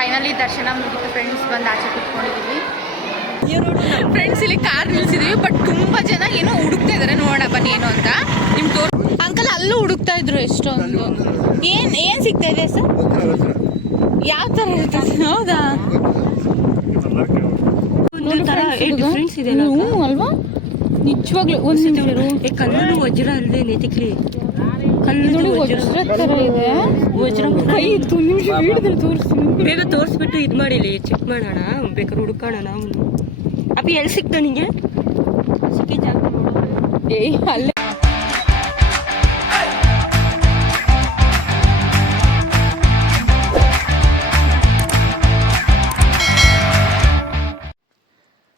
Finally ದರ್ಶನ ಮುಗಿತು friends ಬಂದು ಆಚೆ ಕುತ್ಕೊಂಡಿದ್ದೀವಿ ಫ್ರೆಂಡ್ಸ್ ಇಲ್ಲಿ ಕಾರ್ ನಿಲ್ಸಿದೀವಿ ಬಟ್ ತುಂಬಾ ಜನ ಏನೋ ಹುಡುಕ್ತಾ ಇದಾರೆ ನೋಡೋಣ ಬನ್ನಿ ಏನು ಅಂತ. ನಿಮ್ ತೋರ್ ಅಂಕಲ್ ಅಲ್ಲೂ ಹುಡುಕ್ತಾ ಇದ್ರು ಎಷ್ಟೊಂದು. ಏನ್ ಏನ್ ಸಿಗ್ತಾ ಇದೆ ಸರ್? ಯಾವ ತರ ಇರ್ತದೆ ಹೌದಾ? ಅಲ್ವಾ? ನಿಜವಾಗ್ಲೂ ಒಂದು ನಿಮಿಷ ಇರು. ಏ ಕಲ್ಲೂ ವಜ್ರ ಅಲ್ವೇ ನೆತಿಕ್ಲಿ ಬೇಗ ತೋರಿಸ್ಬಿಟ್ಟು ಇದು ಮಾಡಿಲಿ ಚೆಕ್ ಮಾಡೋಣ ಬೇಕಾದ್ರೆ ಹುಡುಕೋಣ ಅವನು ಅಪ್ಪಿ ಎಲ್ಲಿ ಸಿಕ್ತ ನಿಂಗೆ? ಸಿಕ್ಕಿ ಜಾಗ. ಏಯ್ ಅಲ್ಲೇ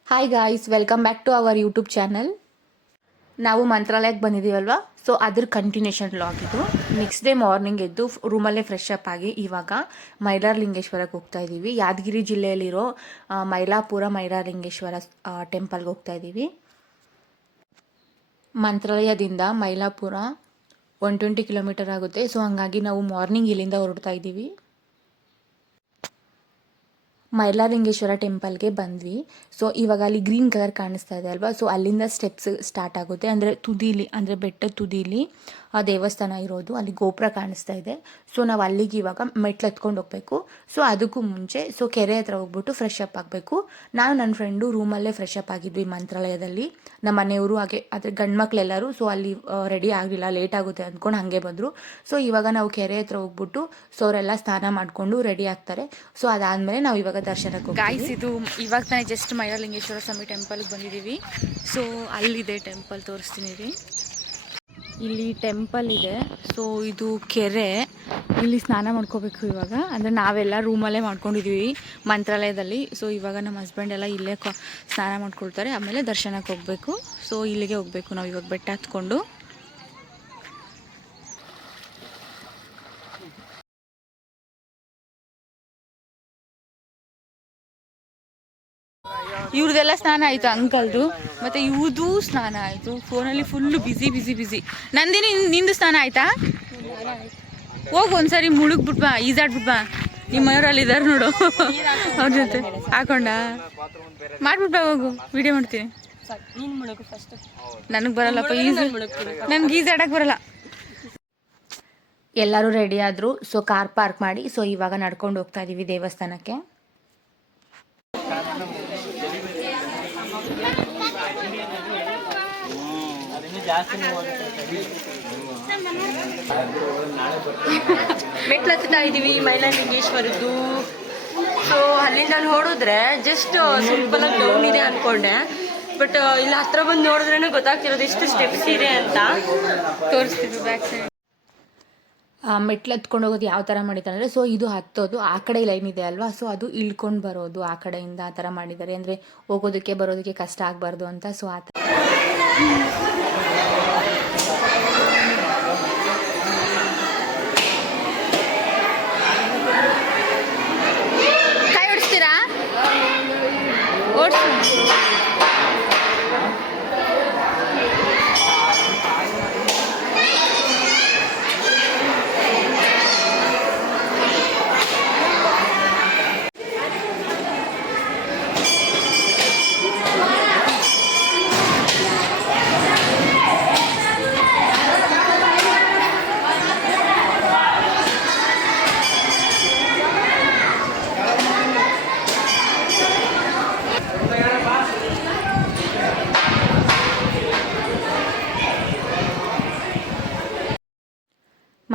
hi guys welcome back to our YouTube channel ನಾವು ಮಂತ್ರಾಲಯಕ್ಕೆ ಬಂದಿದ್ದೀವಲ್ವಾ? ಸೊ ಅದ್ರ ಕಂಟಿನ್ಯೂಷನ್ ಲಾಗ್ ಇದು. ನೆಕ್ಸ್ಟ್ ಡೇ ಮಾರ್ನಿಂಗ್ ಎದ್ದು ರೂಮಲ್ಲೇ ಫ್ರೆಶ್ ಅಪ್ ಆಗಿ ಇವಾಗ ಮೈಲಾರಲಿಂಗೇಶ್ವರಕ್ಕೆ ಹೋಗ್ತಾ ಇದ್ದೀವಿ. ಯಾದಗಿರಿ ಜಿಲ್ಲೆಯಲ್ಲಿರೋ ಮೈಲಾಪುರ ಮೈಲಾರಲಿಂಗೇಶ್ವರ ಟೆಂಪಲ್ಗೆ ಹೋಗ್ತಾ ಇದ್ದೀವಿ. ಮಂತ್ರಾಲಯದಿಂದ ಮೈಲಾಪುರ ಒನ್ ಟ್ವೆಂಟಿ ಕಿಲೋಮೀಟರ್ ಆಗುತ್ತೆ. ಸೊ ಹಂಗಾಗಿ ನಾವು ಮಾರ್ನಿಂಗ್ ಇಲ್ಲಿಂದ ಹೊರಡ್ತಾ ಇದ್ದೀವಿ. ಮೈಲಾರಲಿಂಗೇಶ್ವರ ಟೆಂಪಲ್ಗೆ ಬಂದ್ವಿ. ಸೊ ಇವಾಗ ಅಲ್ಲಿ ಗ್ರೀನ್ ಕಲರ್ ಕಾಣಿಸ್ತಾ ಇದೆ ಅಲ್ವಾ? ಸೊ ಅಲ್ಲಿಂದ ಸ್ಟೆಪ್ಸ್ ಸ್ಟಾರ್ಟ್ ಆಗುತ್ತೆ. ಅಂದರೆ ತುದಿಲಿ, ಅಂದರೆ ಬೆಟ್ಟದ ತುದೀಲಿ. ಆ ದೇವಸ್ಥಾನ ಇರೋದು, ಅಲ್ಲಿ ಗೋಪುರ ಕಾಣಿಸ್ತಾ ಇದೆ. ಸೊ ನಾವು ಅಲ್ಲಿಗೆ ಇವಾಗ ಮೆಟ್ಲು ಹತ್ಕೊಂಡು ಹೋಗ್ಬೇಕು. ಸೊ ಅದಕ್ಕೂ ಮುಂಚೆ ಸೊ ಕೆರೆ ಹತ್ರ ಹೋಗ್ಬಿಟ್ಟು ಫ್ರೆಶ್ ಅಪ್ ಆಗಬೇಕು. ನಾನು ನನ್ನ ಫ್ರೆಂಡು ರೂಮಲ್ಲೇ ಫ್ರೆಶ್ ಅಪ್ ಆಗಿದ್ವಿ ಮಂತ್ರಾಲಯದಲ್ಲಿ. ನಮ್ಮ ಮನೆಯವರು ಹಾಗೆ ಅದ್ರ ಗಂಡು ಮಕ್ಳೆಲ್ಲರೂ ಸೊ ಅಲ್ಲಿ ರೆಡಿ ಆಗಲಿಲ್ಲ ಲೇಟ್ ಆಗುತ್ತೆ ಅಂದ್ಕೊಂಡು ಹಾಗೆ ಬಂದರು. ಸೊ ಇವಾಗ ನಾವು ಕೆರೆ ಹತ್ರ ಹೋಗ್ಬಿಟ್ಟು ಸೊ ಅವರೆಲ್ಲ ಸ್ನಾನ ಮಾಡಿಕೊಂಡು ರೆಡಿ ಆಗ್ತಾರೆ. ಸೊ ಅದಾದಮೇಲೆ ನಾವು ಇವಾಗ ದರ್ಶನಕ್ಕೆ ಗಾಯ್ಸ್ ಇದು ಇವಾಗ ತಾನೇ ಜಸ್ಟ್ ಮಯೂರಲಿಂಗೇಶ್ವರ ಸ್ವಾಮಿ ಟೆಂಪಲ್ಗೆ ಬಂದಿದ್ದೀವಿ ಸೊ ಅಲ್ಲಿದೆ ಟೆಂಪಲ್ ತೋರಿಸ್ತೀನಿ ರೀ. ಇಲ್ಲಿ ಟೆಂಪಲ್ ಇದೆ. ಸೊ ಇದು ಕೆರೆ. ಇಲ್ಲಿ ಸ್ನಾನ ಮಾಡ್ಕೋಬೇಕು ಇವಾಗ. ಅಂದರೆ ನಾವೆಲ್ಲ ರೂಮಲ್ಲೇ ಮಾಡ್ಕೊಂಡಿದ್ದೀವಿ ಮಂತ್ರಾಲಯದಲ್ಲಿ. ಸೊ ಇವಾಗ ನಮ್ಮ ಹಸ್ಬೆಂಡ್ ಎಲ್ಲ ಇಲ್ಲೇ ಸ್ನಾನ ಮಾಡ್ಕೊಳ್ತಾರೆ. ಆಮೇಲೆ ದರ್ಶನಕ್ಕೆ ಹೋಗಬೇಕು. ಸೊ ಇಲ್ಲಿಗೆ ಹೋಗಬೇಕು ನಾವು ಇವಾಗ ಬೆಟ್ಟ ಹತ್ಕೊಂಡು. ಇವ್ರದೆಲ್ಲ ಸ್ನಾನ ಆಯಿತು ಅಂಕಲ್ದು. ಮತ್ತು ಇವ್ರದು ಸ್ನಾನ ಆಯಿತು. ಫೋನಲ್ಲಿ ಫುಲ್ಲು ಬಿಸಿ ಬಿಸಿ ಬಿಸಿ ನಂದಿನಿ, ನಿಂದು ಸ್ನಾನ ಆಯ್ತಾ? ಹೋಗು ಒಂದ್ಸರಿ ಮುಳುಗ್ಬಿಟ್ಬ ಬಾ ಈಜಾಡ್ಬಿಟ್ ಬಾ ನಿಮ್ಮ ಮನೆಯವರಲ್ಲಿ ಇದ್ದಾರೆ ನೋಡು. ಅವ್ರ ಜೊತೆ ಹಾಕೊಂಡ. ಮಾಡ್ಬಿಟ್ಬ ಹೋಗು. ವಿಡಿಯೋ ಮಾಡ್ತೀನಿ. ನನಗೆ ಬರಲ್ಲಪ್ಪ, ಈಜು. ನನ್ಗೆ ಈಜಾಡಕ್ಕೆ ಬರಲ್ಲ. ಎಲ್ಲರೂ ರೆಡಿ ಆದರು ಸೊ ಕಾರ್ ಪಾರ್ಕ್ ಮಾಡಿ ಸೊ ಇವಾಗ ನಡ್ಕೊಂಡು ಹೋಗ್ತಾ ಇದೀವಿ ದೇವಸ್ಥಾನಕ್ಕೆ. ಮೆಟ್ಲು ಹತ್ತಾ ಇದೀವಿ ಮೈಲಾರಲಿಂಗೇಶ್ವರದ್ದು ಸೊ ಅಲ್ಲಿಂದ ನೋಡಿದ್ರೆ ಜಸ್ಟ್ ಸಿಂಪಲ್ ಆಗಿ ಡೌನ್ ಇದೆ ಅನ್ಕೊಂಡೆ. ಬಟ್ ಇಲ್ಲಿ ಹತ್ರ ಬಂದು ನೋಡಿದ್ರೇನೆ ಗೊತ್ತಾಗ್ತಿರೋದು ಎಷ್ಟು ಸ್ಟೆಪ್ಸ್ ಇದೆ ಅಂತ. ತೋರಿಸ್ತಿದ್ರು ಬ್ಯಾಕ್ ಸೈಡ್ ಮೆಟ್ಲು ಹತ್ಕೊಂಡು ಹೋಗೋದು ಯಾವ ಥರ ಮಾಡಿದ್ದಾರೆ ಅಂದರೆ ಸೊ ಇದು ಹತ್ತೋದು. ಆ ಕಡೆ ಲೈನ್ ಇದೆ ಅಲ್ವಾ? ಸೊ ಅದು ಇಳ್ಕೊಂಡು ಬರೋದು ಆ ಕಡೆಯಿಂದ ಆ ಥರ ಮಾಡಿದ್ದಾರೆ. ಅಂದರೆ ಹೋಗೋದಕ್ಕೆ ಬರೋದಕ್ಕೆ ಕಷ್ಟ ಆಗಬಾರ್ದು ಅಂತ. ಸೊ ಆ ಥರ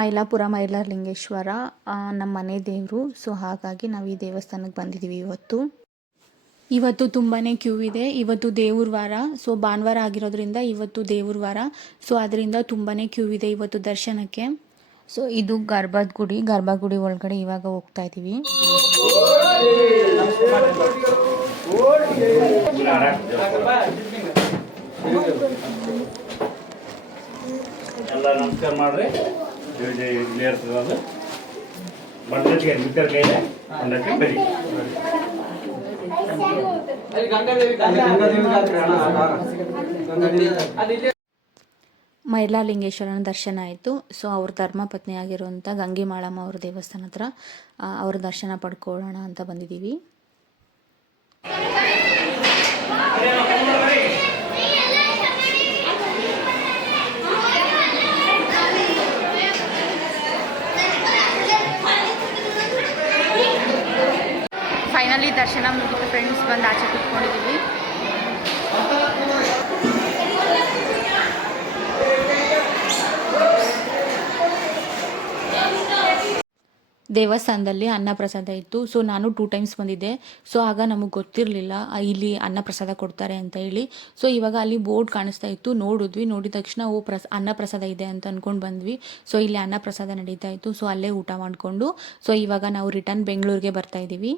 ಮೈಲಾಪುರ ಮೈಲಾರಲಿಂಗೇಶ್ವರ ನಮ್ಮ ಮನೆ ದೇವರು. ಸೊ ಹಾಗಾಗಿ ನಾವು ಈ ದೇವಸ್ಥಾನಕ್ಕೆ ಬಂದಿದ್ದೀವಿ ಇವತ್ತು. ಇವತ್ತು ತುಂಬಾ ಕ್ಯೂ ಇದೆ. ಇವತ್ತು ದೇವ್ರ ವಾರ. ಸೊ ಭಾನುವಾರ ಆಗಿರೋದ್ರಿಂದ ಇವತ್ತು ದೇವ್ರ ವಾರ. ಸೊ ಅದರಿಂದ ತುಂಬಾ ಕ್ಯೂ ಇದೆ ಇವತ್ತು ದರ್ಶನಕ್ಕೆ. ಸೊ ಇದು ಗರ್ಭದ ಗುಡಿ. ಗರ್ಭಗುಡಿ ಒಳಗಡೆ ಇವಾಗ ಹೋಗ್ತಾ ಇದ್ದೀವಿ ಎಲ್ಲ ನಮಸ್ಕಾರ ಮಾಡ್ರಿ. ಇಲ್ಲಿ ಇರ್ತದ ಅದು. ಬಂಡಕ್ಕೆ ಮಿಕ್ಕರ್ ಕೈಲೆ ಬಂಡಕ್ಕೆ ಬರಿ. ಮೈಲಾಲಿಂಗೇಶ್ವರನ ದರ್ಶನ ಆಯಿತು. ಸೊ ಅವ್ರ ಧರ್ಮಪತ್ನಿ ಆಗಿರುವಂಥ ಗಂಗೆ ಮಾಳಮ್ಮ ಅವ್ರ ದೇವಸ್ಥಾನ ಹತ್ರ ಅವ್ರ ದರ್ಶನ ಪಡ್ಕೊಳ್ಳೋಣ ಅಂತ ಬಂದಿದ್ದೀವಿ. ಫೈನಲಿ ದರ್ಶನ ಮುಗಿದು ಫ್ರೆಂಡ್ಸ್ ಬಂದು ಆಚೆ ಕುತ್ಕೊಂಡಿದ್ದೀವಿ ದೇವಸ್ಥಾನದಲ್ಲಿ ಅನ್ನಪ್ರಸಾದ ಇತ್ತು. ಸೊ ನಾನು ಟೂ ಟೈಮ್ಸ್ ಬಂದಿದ್ದೆ. ಸೊ ಆಗ ನಮಗೆ ಗೊತ್ತಿರಲಿಲ್ಲ ಇಲ್ಲಿ ಅನ್ನಪ್ರಸಾದ ಕೊಡ್ತಾರೆ ಅಂತ ಹೇಳಿ. ಸೊ ಇವಾಗ ಅಲ್ಲಿ ಬೋರ್ಡ್ ಕಾಣಿಸ್ತಾ ಇತ್ತು. ನೋಡಿದ್ವಿ. ನೋಡಿದ ತಕ್ಷಣ, ಓ, ಪ್ರಸ, ಅನ್ನಪ್ರಸಾದ ಇದೆ ಅಂತ ಅಂದ್ಕೊಂಡು ಬಂದ್ವಿ. ಸೊ ಇಲ್ಲಿ ಅನ್ನಪ್ರಸಾದ ನಡೀತಾ ಇತ್ತು. ಸೊ ಅಲ್ಲೇ ಊಟ ಮಾಡಿಕೊಂಡು. ಸೊ ಇವಾಗ ನಾವು ರಿಟರ್ನ್ ಬೆಂಗಳೂರಿಗೆ ಬರ್ತಾ ಇದ್ದೀವಿ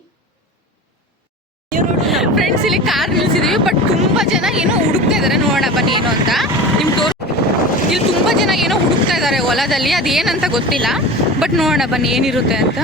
ಫ್ರೆಂಡ್ಸ್ ಇಲ್ಲಿ ಕಾರ್ ನಿಲ್ಸಿದೀವಿ ಬಟ್ ತುಂಬಾ ಜನ ಏನೋ ಹುಡುಕ್ತಾ ಇದಾರೆ. ನೋಡೋಣ, ಬನ್ನಿ ಏನು ಅಂತ. ನಿಮ್ ತೋರ್ ಇಲ್ಲಿ ತುಂಬಾ ಜನ ಏನೋ ಹುಡುಕ್ತಾ ಇದಾರೆ ಹೊಲದಲ್ಲಿ, ಅದೇನಂತ ಗೊತ್ತಿಲ್ಲ. ಬಟ್ ನೋಡೋಣ, ಬನ್ನಿ ಏನಿರುತ್ತೆ ಅಂತ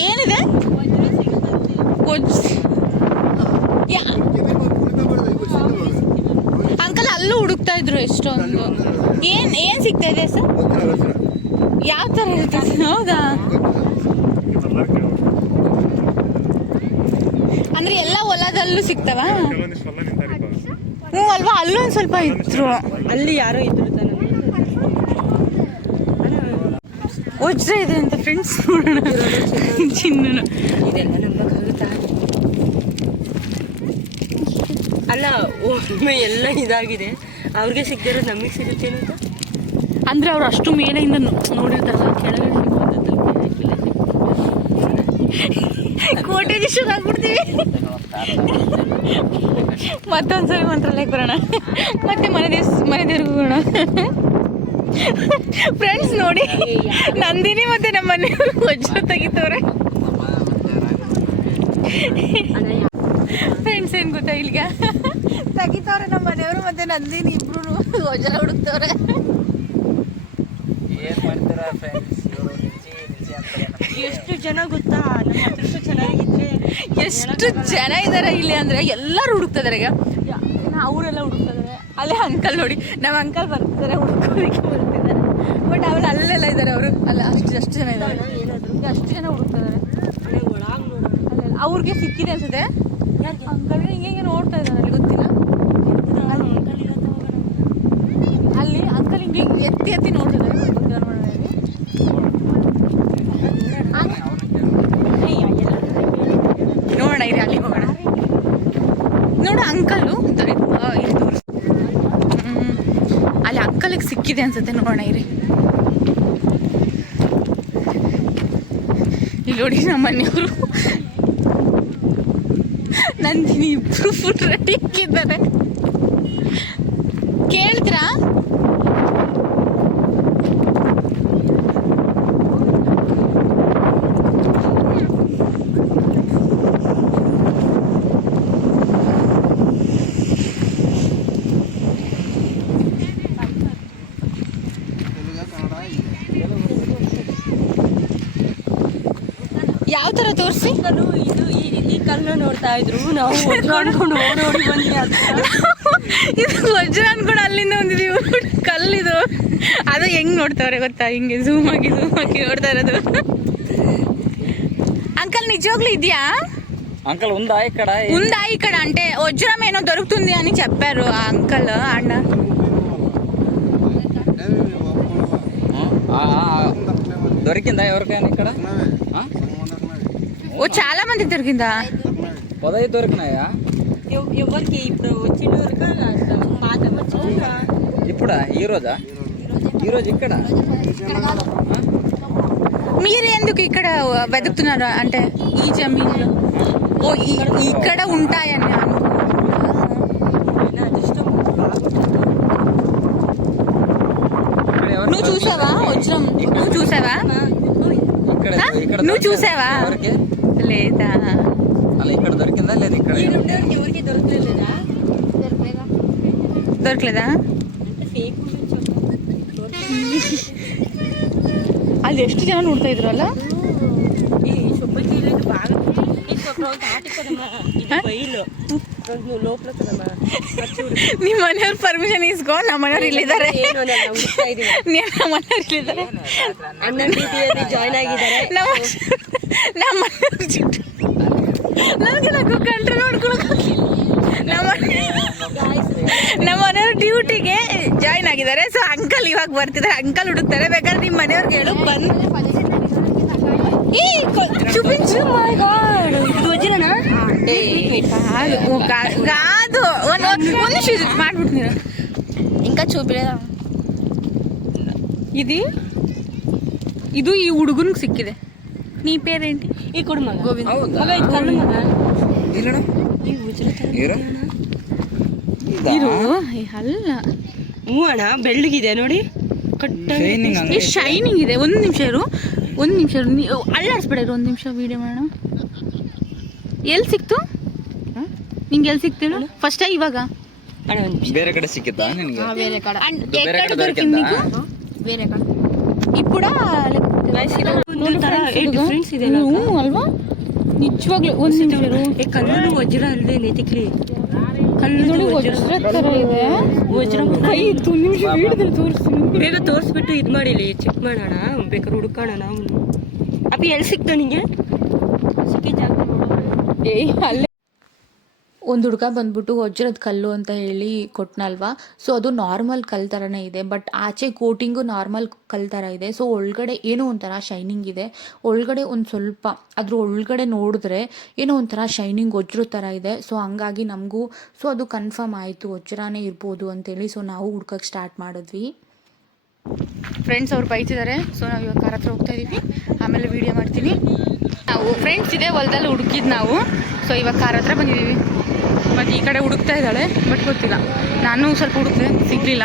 ಏನಿದೆ ಯಾ- ಅಂಕಲ್ ಅಲ್ಲೂ ಹುಡುಕ್ತಾ ಇದ್ರು ಎಷ್ಟೊಂದು ಏನ್ ಏನ್ ಸಿಗ್ತಾ ಇದೆ ಸರ್ ಯಾವ ತರ ಇರ್ತದೆ ಹೌದಾ? ಅಂದ್ರೆ ಎಲ್ಲ ಹೊಲದಲ್ಲೂ ಸಿಗ್ತಾವ? ಹ್ಞೂ, ಅಲ್ವಾ? ಅಲ್ಲೊಂದು ಸ್ವಲ್ಪ ಇದ್ರು. ಅಲ್ಲಿ ಯಾರೋ ಇದ್ರು ವಜ್ರ ಇದೆ ಅಂತ ಫ್ರೆಂಡ್ಸ್ ನೋಡೋಣ. ಚಿನ್ನ ಇದೆಲ್ಲ ನಂಬಕ್ಕಾಗುತ್ತಾ ಅಲ್ಲ, ಒಮ್ಮೆ ಎಲ್ಲ ಇದಾಗಿದೆ. ಅವ್ರಿಗೆ ಸಿಗದಿರೋದು ನಮಗೆ ಸಿಗುತ್ತೆ ಅಂತ? ಅಂದ್ರೆ ಅವ್ರು ಅಷ್ಟು ಮೇಲೆಯಿಂದ ನೋಡಿರ್ತಾರಲ್ಲ ಕೆಳಗಡೆ ಕೋಟೇಶ್ವರ ಆಗ್ಬಿಡ್ತೀವಿ. ಮತ್ತೊಂದ್ಸರಿ ಮಂತ್ರಾಲಯಕ್ಕೆ ಬರೋಣ. ಮತ್ತೆ ಮನೆ ದೇವ್ಸ್ ಮನೆ ದೇವ್ರಿಗೆ ಹೋಗೋಣ ಫ್ರೆಂಡ್ಸ್ ನೋಡಿ, ನಂದಿನಿ ಮತ್ತೆ ನಮ್ಮ ಮನೆಯವರು ವಜ್ರ ತೆಗಿತವ್ರೆ ಫ್ರೆಂಡ್ಸ್ ಏನ್ ಗೊತ್ತಾ ಇಲ್ಲಿಗೆ? ತೆಗಿತವ್ರೆ ನಮ್ಮ ಮನೆಯವರು ಮತ್ತೆ ನಂದಿನಿ ಇಬ್ರು ವಜ್ರ ಹುಡುಕ್ತವ್ರೆ. ಎಷ್ಟು ಜನ ಗೊತ್ತಾ? ನಮ್ಮ ಅದೃಷ್ಟ ಚೆನ್ನಾಗಿದ್ರೆ ಎಷ್ಟು ಜನ ಇದ್ದಾರೆ ಇಲ್ಲಿ ಅಂದ್ರೆ ಎಲ್ಲರೂ ಹುಡುಕ್ತಾ ಇದಾರೆ ಈಗ ಅವರೆಲ್ಲ ಹುಡುಕ್ತಾ ಇದಾರೆ ಅಲ್ಲೇ ಅಂಕಲ್ ನೋಡಿ ನಮ್ಮ ಅಂಕಲ್ ಬರ್ತಿದ್ದಾರೆ ಹುಡುಕೋದಕ್ಕೆ ಬರ್ತಿದ್ದಾರೆ ಬಟ್ ಅವ್ರು ಅಲ್ಲೆಲ್ಲ ಇದ್ದಾರೆ ಅವರು. ಅಲ್ಲ ಅಷ್ಟು ಅಷ್ಟು ಜನ ಇದ್ದಾರೆ ಅಷ್ಟು ಜನ ಹುಡುಕ್ತಾ ಇದಾರೆ ಒಳಗೆ ನೋಡೋಣ ಅಲ್ಲೆಲ್ಲ ಅವ್ರಿಗೆ ಸಿಕ್ಕಿದೆ ಅನ್ಸುತ್ತೆ. ಅಂಕಲ್ ಹಿಂಗೆ ಹಿಂಗೆ ನೋಡ್ತಾ ಇದ್ದಾರೆ ಅಲ್ಲಿ ಗೊತ್ತಿಲ್ಲ. ಅಲ್ಲಿ ಅಂಕಲ್ ಹಿಂಗೆ ಎತ್ತಿ ಎತ್ತಿ ನೋಡ್ತಿದ್ದಾರೆ ಗೊತ್ತಿಲ್ಲ ನೋಡೋಣ ಇಲ್ಲಿ. ನೋಡೋಣ ಇರಿ ಅಲ್ಲಿಗೆ ಹೋಗೋಣ ನೋಡು ಅಂಕಲ್ಲು ಅಲ್ಲಿ ಸಿಕ್ಕಿದೆ ಅನ್ಸುತ್ತೆ ನೋಡೋಣ ಇರಿ. ಇಲ್ಲಿ ನೋಡಿ ನಮ್ಮ ಮನೆಯವರು. ನಂದಿನಿ ಇಬ್ರು ಫುಲ್ ರೆಡಿ ಹಾಕಿದ್ದಾರೆ ಕೇಳಿದ್ರಾ ಯಾವ ಥರ ತೋರಿಸಿ ಕಲ್ಲು ಇದು ಈ ಈ ಕಲ್ಲನ್ನ ನೋಡ್ತಾ ಇದ್ರು ನಾವು ಅನ್ಕೊಂಡು ಓಡಿ ಓಡಿ ಬಂದ್ವಿ ಅಂತ ಇದು ವಜ್ರ ಅನ್ಕೊಂಡು ಅಲ್ಲಿಂದ ಒಂದಿದೀವಿ ಕಲ್ಲಿದು ಅದು ಹೆಂಗ್ ನೋಡ್ತಾವ್ರೆ ಗೊತ್ತಾ ಹಿಂಗೆ ಝೂಮ್ ಆಗಿ ಝೂಮ್ ಆಗಿ ನೋಡ್ತಾ ಇರೋದು అంకల్ నిజోగ్లు ఇదియా అంకల్ ఉందా ఇక్కడ ఉందా ఇక్కడ అంటే వజ్రం ఏమో దొరుకుతుంది అని చెప్పారు ఆ అంకల్ అన్న ఆ, ఆ, ఆ. దొరికిందా ఎవరికైనా ఇక్కడ ఆ? ఓ చాలా మంది దొరికిందా? పదహైదు దొరికినాయా? ఎవ్- ఎవరికి ఇప్పుడు వచ్చిన వచ్చిన ఇప్పుడా? ఈ రోజా? ఈ రోజు ఇక్కడ? మీరు ఎందుకు ఇక్కడ వెతుకుతున్నారు అంటే? ఈ జమీన్లో? ఓ ఇక్కడ ఉంటాయని నువ్వు చూసావా? వజ్రం నువ్వు చూసావా? నువ్వు చూసావా? లేదా అలా ఇక్కడ దొరికిందా లేదు ఇక్కడ ఎవరికి దొరకలేదా దొరకలేదా అంటే ఫేక్ ಅಲ್ಲಿ ಎಷ್ಟು ಜನ ನೋಡ್ತಾ ಇದ್ರು ಅಲ್ಲ ಈ ಸೊಪ್ಪಕ್ಕೆ ಇಲ್ಲಿದ್ದು ಬಾಗ ಈ ಸೊಪ್ಪು ಒಂದು ಆಟಿ ಕೊಡಮ್ಮ ಇದು ಬೈಲು ಒಂದು ಲೋಪಲ ಕೊಡಮ್ಮ ನಿಮ್ಮ ಮನೆಯವ್ರ ಪರ್ಮಿಷನ್ ಇಸ್ಕೊ ನಮ್ಮ ಮನೆಯವ್ರು ಇಲ್ಲಿದ್ದಾರೆ ಏನು ನಾನು ಹುಡುಕ್ತಾ ಇದ್ದೀನಿ ನಮ್ಮ ಮನೆಯವ್ರು ಇಲ್ಲಿದ್ದಾರೆ ಅಣ್ಣ ಡ್ಯೂಟಿಯಲ್ಲಿ ಜಾಯ್ನ್ ಆಗಿದ್ದಾರೆ ನಮ್ಮ ನಮ್ಮ ಮನೆಯವ್ರ ಜೊತೆ ನನಗೆ నాకు ಕಂಟ್ರೋಲ್ ನೋಡ್ಕೊಳಕ್ಕೆ ನಮ್ಮ ನಮ್ಮ ಮನೆಯವ್ರ ಡ್ಯೂಟಿಗೆ ಜಾಯ್ನ್ ಆಗಿದ್ದಾರೆ ಸೊ ಅಂಕಲ್ ಇವಾಗ ಬರ್ತಿದ್ದಾರೆ ಅಂಕಲ್ ಹುಡುಕ್ತಾರೆ ಬೇಕಾದ್ರೆ ನಿಮ್ಮ ಮನೆಯವ್ರಿಗೆ ಹೇಳು ಬಂದು ಈ ಕೊ- చూపించు మై గాడ్ ಇದು ವಜ್ರನಾ కాదు ఓ కా- కాదు ಒಂದು ಒಂದು ನಿಮಿಷ ಇದು ಮಾಡ್ಬಿಟ್ಟು ನೀನು ఇంకా చూపిలేదా ఇది ಇದು ಈ ಹುಡುಗನಿಗೆ ಸಿಕ್ಕಿದೆ ನೀ ಪೇರೇಂಟಿ ಈ ಕೊಡು ಮಗ ಗೋವಿಂದ್ ಹೌದಾ ಮಗ ಇದು ಕಲ್ಲು ಮಗ ಇಲ್ಲ ಈ ವಜ್ರ ತರ ಇರು ಇದು ಏ, ಅಲ್ಲ ಹ್ಞೂ ಅಣ್ಣ ಬೆಳ್ಳಗಿದೆ ನೋಡಿ ಕಟ್ಟ ಶೈನಿಂಗ್ ಹಂಗೆ ಎಷ್ಟು ಶೈನಿಂಗ್ ಇದೆ ಒಂದು ನಿಮಿಷ ಇರು ಒಂದು ನಿಮಿಷ ಇರು ನೀ ಅಲ್ಲಾಡಿಸ್ಬೇಡ ಇರು ಒಂದು ನಿಮಿಷ ವೀಡಿಯೋ ಮಾಡೋಣ ಎಲ್ಲಿ ಸಿಕ್ತು ನಿಂಗೆ ಎಲ್ಲಿ ಸಿಕ್ತಿಳು ಫಸ್ಟ್ ಇವಾಗ ಅಣ್ಣ ಒಂದು ನಿಮಿಷ ಬೇರೆ ಕಡೆ ಸಿಕ್ಕಿತ್ತಾ ನಿನಗೆ అండ్ ಬೇರೆ ఎక్కడ ಕಡೆ దొరికింది దొరికిందా? నీకు వేరే కడ ఇప్పుడా ಒಂದು ಥರ ಡಿಫ್ರೆನ್ಸ್ ಇದೆ ಅಲ್ವಾ ನಿಜವಾಗ್ಲೂ ಒಂದು ನಿಮಿಷ. ಈ ಕಲ್ಲು ವಜ್ರ ಅಲ್ವೇ ನಿತಿಕ್ಲಿ ಕಲ್ಲು ವಜ್ರ ಥರ ಇದೆ ವಜ್ರ ಕೈ ನಿಮಿಷ ಹಿಡಿದ್ರೆ ತೋರಿಸ್ತೀನಿ ಬೇಗ ತೋರಿಸ್ಬಿಟ್ಟು ಇದು ಮಾಡಿಲಿ ಚೆಕ್ ಮಾಡೋಣ ಬೇಕಾದ್ರೆ ಹುಡುಕೋಣ ನಾವು ಅಪ್ಪ ಎಲ್ಲಿ ಸಿಕ್ತ ನಿಂಗೆ ಸಿಕ್ಕಿ ಜಾಗ ಏಯ್ ಅಲ್ಲೇ ಒಂದು ಹುಡುಗ ಬಂದ್ಬಿಟ್ಟು ವಜ್ರದ ಕಲ್ಲು ಅಂತ ಹೇಳಿ ಕೊಟ್ನಲ್ವಾ? ಸೊ ಅದು ನಾರ್ಮಲ್ ಕಲ್ ಥರನೇ ಇದೆ ಬಟ್ ಆಚೆ ಕೋಟಿಂಗು ನಾರ್ಮಲ್ ಕಲ್ ಥರ ಇದೆ. ಸೊ ಒಳಗಡೆ ಏನೋ ಒಂಥರ ಶೈನಿಂಗ್ ಇದೆ. ಒಳಗಡೆ ಒಂದು ಸ್ವಲ್ಪ ಅದ್ರ ಒಳಗಡೆ ನೋಡಿದ್ರೆ ಏನೋ ಒಂಥರ ಶೈನಿಂಗ್ ವಜ್ರ ಥರ ಇದೆ. ಸೊ ಹಂಗಾಗಿ ನಮಗೂ ಸೊ ಅದು ಕನ್ಫರ್ಮ್ ಆಯಿತು. ವಜ್ರನೇ ಇರ್ಬೋದು ಅಂತೇಳಿ ಸೊ ನಾವು ಹುಡ್ಕಕ್ಕೆ ಸ್ಟಾರ್ಟ್ ಮಾಡಿದ್ವಿ. ಫ್ರೆಂಡ್ಸ್ ಅವ್ರು ಬೈತಿದ್ದಾರೆ ಸೊ ನಾವು ಇವಾಗ ಕಾರ್ ಹತ್ರ ಹೋಗ್ತಾ ಇದ್ದೀವಿ ಆಮೇಲೆ ವಿಡಿಯೋ ಮಾಡ್ತೀನಿ. ನಾವು ಫ್ರೆಂಡ್ಸ್ ಇದೆ ಹೊಲದಲ್ಲಿ ಹುಡುಕಿದ್ ನಾವು. ಸೊ ಇವಾಗ ಕಾರ ಹತ್ರ ಬಂದಿದ್ದೀವಿ ಮತ್ತು ಈ ಕಡೆ ಹುಡುಕ್ತಾ ಇದ್ದಾಳೆ ಬಟ್ ಗೊತ್ತಿಲ್ಲ. ನಾನು ಸ್ವಲ್ಪ ಹುಡುಕ್ತೆ ಸಿಗಲಿಲ್ಲ.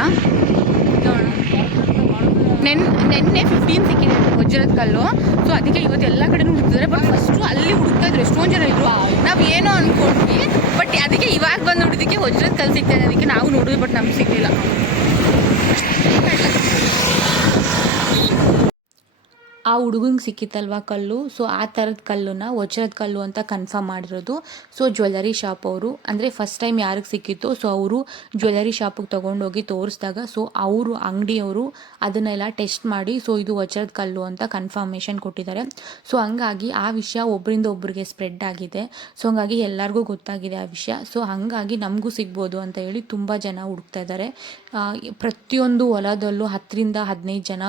ನೆನ್, ನೆನ್ನೆ ಫಿಫ್ಟೀನ್ ಸಿಕ್ಕಿದೆ ವಜ್ರದ ಕಲ್ಲು. ಸೊ ಅದಕ್ಕೆ ಇವತ್ತು ಎಲ್ಲ ಕಡೆ ಹುಡುಕ್ತಿದ್ದಾರೆ ಬಟ್ ಫಸ್ಟು ಅಲ್ಲಿ ಹುಡುಕ್ತಾ ಇದ್ರು, ಎಷ್ಟೊಂದು ಜನ ಇದ್ರು. ನಾವು ಏನೋ ಅಂದ್ಕೊಂಡ್ವಿ ಬಟ್ ಅದಕ್ಕೆ ಇವಾಗ ಬಂದು ನೋಡಿದ್ದಕ್ಕೆ ವಜ್ರದ ಕಲ್ಲು ಸಿಗ್ತಾ ಇದೆ, ಅದಕ್ಕೆ ನಾವು ನೋಡಿದ್ವಿ ಬಟ್ ನಮ್ಗೆ ಸಿಗಲಿಲ್ಲ. ಆ ಹುಡುಗಂಗೆ ಸಿಕ್ಕಿತ್ತಲ್ವ ಕಲ್ಲು? ಸೊ ಆ ಥರದ ಕಲ್ಲನ್ನ ವಜ್ರದ ಕಲ್ಲು ಅಂತ ಕನ್ಫರ್ಮ್ ಮಾಡಿರೋದು. ಸೊ ಜ್ಯುವೆಲ್ಲರಿ ಶಾಪ್ ಅವರು. ಅಂದರೆ ಫಸ್ಟ್ ಟೈಮ್ ಯಾರಿಗೆ ಸಿಕ್ಕಿತ್ತು? ಸೊ ಅವರು ಜ್ಯುವೆಲ್ಲರಿ ಶಾಪಿಗೆ ತೊಗೊಂಡೋಗಿ ತೋರಿಸಿದಾಗ ಸೊ ಅವರು ಅಂಗಡಿಯವರು ಅದನ್ನೆಲ್ಲ ಟೆಸ್ಟ್ ಮಾಡಿ ಸೊ ಇದು ವಜ್ರದ ಕಲ್ಲು ಅಂತ ಕನ್ಫರ್ಮೇಷನ್ ಕೊಟ್ಟಿದ್ದಾರೆ. ಸೊ ಹಂಗಾಗಿ ಆ ವಿಷಯ ಒಬ್ಬರಿಂದ ಒಬ್ಬರಿಗೆ ಸ್ಪ್ರೆಡ್ ಆಗಿದೆ. ಸೊ ಹಂಗಾಗಿ ಎಲ್ಲರಿಗೂ ಗೊತ್ತಾಗಿದೆ ಆ ವಿಷಯ. ಸೊ ಹಂಗಾಗಿ ನಮಗೂ ಸಿಗ್ಬೋದು ಅಂತ ಹೇಳಿ ತುಂಬ ಜನ ಹುಡುಕ್ತಾ ಇದ್ದಾರೆ. ಪ್ರತಿಯೊಂದು ಹೊಲದಲ್ಲೂ ಹತ್ತರಿಂದ ಹದಿನೈದು ಜನ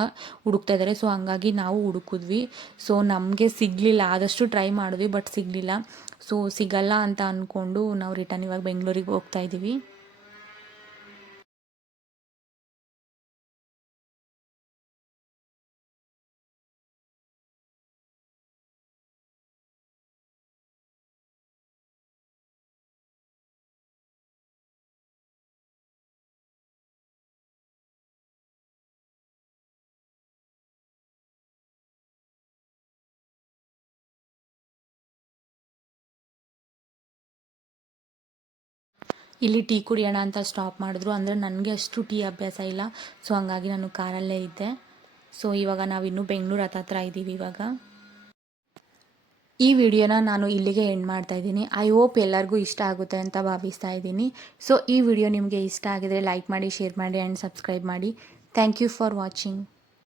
ಹುಡುಕ್ತಾ ಇದ್ದಾರೆ. ಸೊ ಹಂಗಾಗಿ ನಾವು ಹುಡುಕಿದ್ವಿ. ಸೊ ನಮಗೆ ಸಿಗಲಿಲ್ಲ. ಆದಷ್ಟು ಟ್ರೈ ಮಾಡಿದ್ವಿ ಬಟ್ ಸಿಗಲಿಲ್ಲ. ಸೊ ಸಿಗಲ್ಲ ಅಂತ ಅಂದ್ಕೊಂಡು ನಾವು ರಿಟರ್ನ್ ಇವಾಗ ಬೆಂಗಳೂರಿಗೆ ಹೋಗ್ತಾ ಇದ್ದೀವಿ ಇಲ್ಲಿ ಟೀ ಕುಡಿಯೋಣ ಅಂತ ಸ್ಟಾಪ್ ಮಾಡಿದ್ರು. ಅಂದರೆ ನನಗೆ ಅಷ್ಟು ಟೀ ಅಭ್ಯಾಸ ಇಲ್ಲ. ಸೊ ಹಂಗಾಗಿ ನಾನು ಕಾರಲ್ಲೇ ಇದ್ದೆ. ಸೊ ಇವಾಗ ನಾವು ಇನ್ನೂ ಬೆಂಗಳೂರು ಹತ್ತತ್ರ ಇದ್ದೀವಿ ಇವಾಗ. ಈ ವಿಡಿಯೋನ ನಾನು ಇಲ್ಲಿಗೆ ಎಂಡ್ ಮಾಡ್ತಾ ಇದ್ದೀನಿ. ಐ ಹೋಪ್ ಎಲ್ಲರಿಗೂ ಇಷ್ಟ ಆಗುತ್ತೆ ಅಂತ ಭಾವಿಸ್ತಾ ಇದ್ದೀನಿ. ಸೊ ಈ ವಿಡಿಯೋ ನಿಮಗೆ ಇಷ್ಟ ಆಗಿದರೆ ಲೈಕ್ ಮಾಡಿ ಶೇರ್ ಮಾಡಿ ಆ್ಯಂಡ್ ಸಬ್ಸ್ಕ್ರೈಬ್ ಮಾಡಿ. Thank you for watching